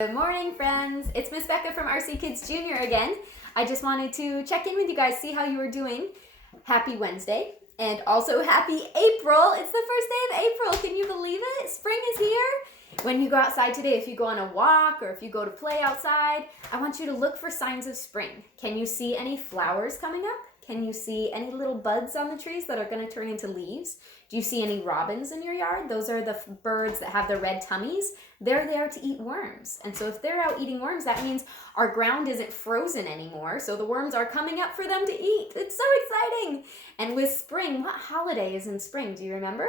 Good morning, friends. It's Miss Becca from RC Kidz Jr. again. I just wanted to check in with you guys, see how you were doing. Happy Wednesday, and also happy April. It's the first day of April. Can you believe it? Spring is here. When you go outside today, if you go on a walk or if you go to play outside, I want you to look for signs of spring. Can you see any flowers coming up? Can you see any little buds on the trees that are going to turn into leaves? Do you see any robins in your yard? Those are the birds that have the red tummies. They're there to eat worms. And so if they're out eating worms, that means our ground isn't frozen anymore. So the worms are coming up for them to eat. It's so exciting. And with spring, what holiday is in spring? Do you remember?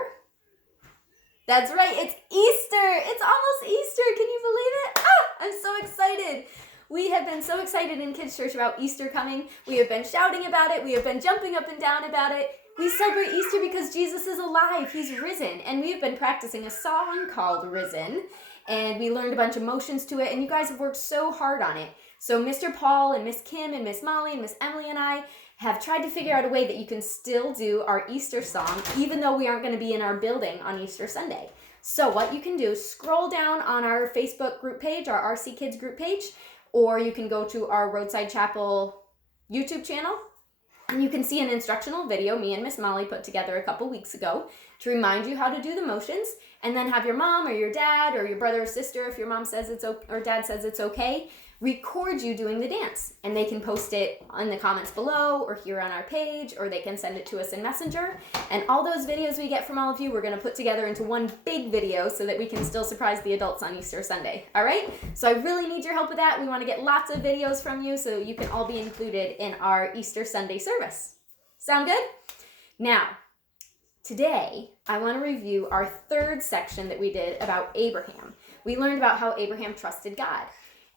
That's right, it's Easter. It's almost Easter. Can you believe it? I'm so excited. We have been so excited in Kids Church about Easter coming. We have been shouting about it. We have been jumping up and down about it. We celebrate Easter because Jesus is alive. He's risen. And we've been practicing a song called Risen. And we learned a bunch of motions to it. And you guys have worked so hard on it. So Mr. Paul and Miss Kim and Miss Molly and Miss Emily and I have tried to figure out a way that you can still do our Easter song, even though we aren't going to be in our building on Easter Sunday. So what you can do, scroll down on our Facebook group page, our RC Kids group page, or you can go to our Roadside Chapel YouTube channel, and you can see an instructional video me and Miss Molly put together a couple weeks ago to remind you how to do the motions, and then have your mom or your dad or your brother or sister, if your mom says it's okay or dad says it's okay, record you doing the dance, and they can post it in the comments below or here on our page, or they can send it to us in Messenger. And all those videos we get from all of you, we're going to put together into one big video so that we can still surprise the adults on Easter Sunday. All right? So I really need your help with that. We want to get lots of videos from you so you can all be included in our Easter Sunday service. Sound good? Now, today I want to review our third section that we did about Abraham. We learned about how Abraham trusted God.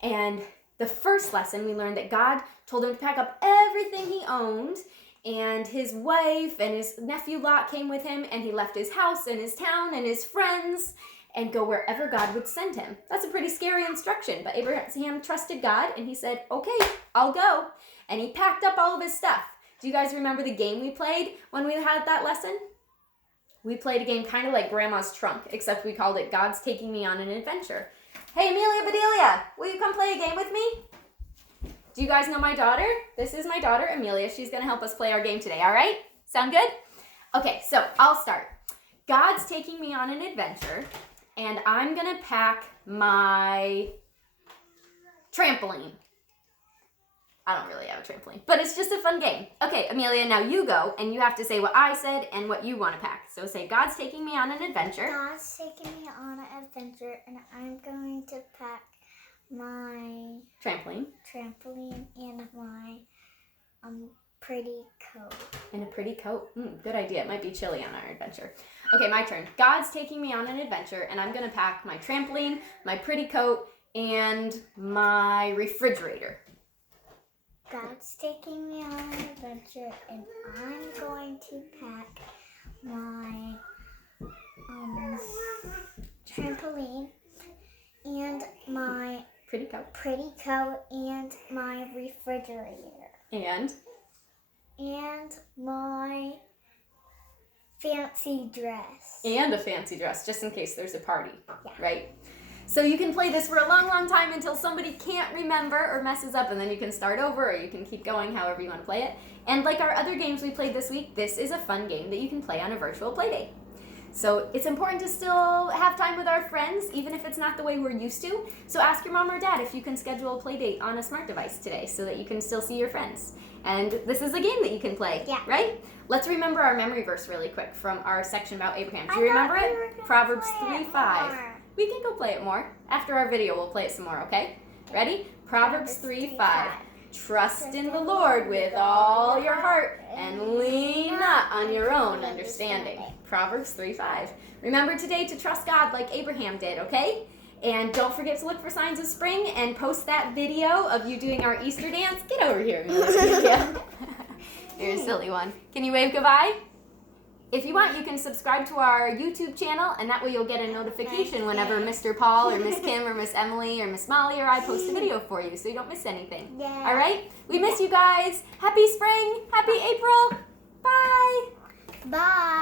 And the first lesson, we learned that God told him to pack up everything he owned, and his wife and his nephew Lot came with him, and he left his house and his town and his friends and go wherever God would send him. That's a pretty scary instruction, but Abraham trusted God, and he said, okay, I'll go. And he packed up all of his stuff. Do you guys remember the game we played when we had that lesson? We played a game kind of like Grandma's Trunk, except we called it God's Taking Me on an Adventure. Hey, Amelia Bedelia, will you come play a game with me? Do you guys know my daughter? This is my daughter, Amelia. She's going to help us play our game today, all right? Sound good? Okay, so I'll start. God's taking me on an adventure, and I'm going to pack my trampoline. I don't really have a trampoline, but it's just a fun game. Okay, Amelia, now you go, and you have to say what I said and what you want to pack. So say, God's taking me on an adventure. God's taking me on an adventure, and I'm going to pack my trampoline and my pretty coat. And a pretty coat? Good idea. It might be chilly on our adventure. Okay, my turn. God's taking me on an adventure, and I'm going to pack my trampoline, my pretty coat, and my refrigerator. God's taking me on an adventure, and I'm going to pack my trampoline and my pretty coat and my refrigerator. And my fancy dress. And a fancy dress, just in case there's a party, yeah. Right? So you can play this for a long, long time until somebody can't remember or messes up, and then you can start over, or you can keep going however you want to play it. And like our other games we played this week, this is a fun game that you can play on a virtual play date. So it's important to still have time with our friends, even if it's not the way we're used to. So ask your mom or dad if you can schedule a play date on a smart device today so that you can still see your friends. And this is a game that you can play, yeah. Right? Let's remember our memory verse really quick from our section about Abraham. Do you remember it? Proverbs 3:5. We can go play it more. After our video, we'll play it some more, okay? Ready? Proverbs 3:5. Trust in the Lord with all your heart and lean not on your own understanding. Proverbs 3:5. Remember today to trust God like Abraham did, okay? And don't forget to look for signs of spring and post that video of you doing our Easter dance. Get over here, Amelia. You're a silly one. Can you wave goodbye? If you want, you can subscribe to our YouTube channel, and that way you'll get a notification whenever Mr. Paul or Miss Kim or Miss Emily or Miss Molly or I post a video for you, so you don't miss anything. Yeah. All right? We miss you guys. Happy spring. Happy April. Bye. Bye.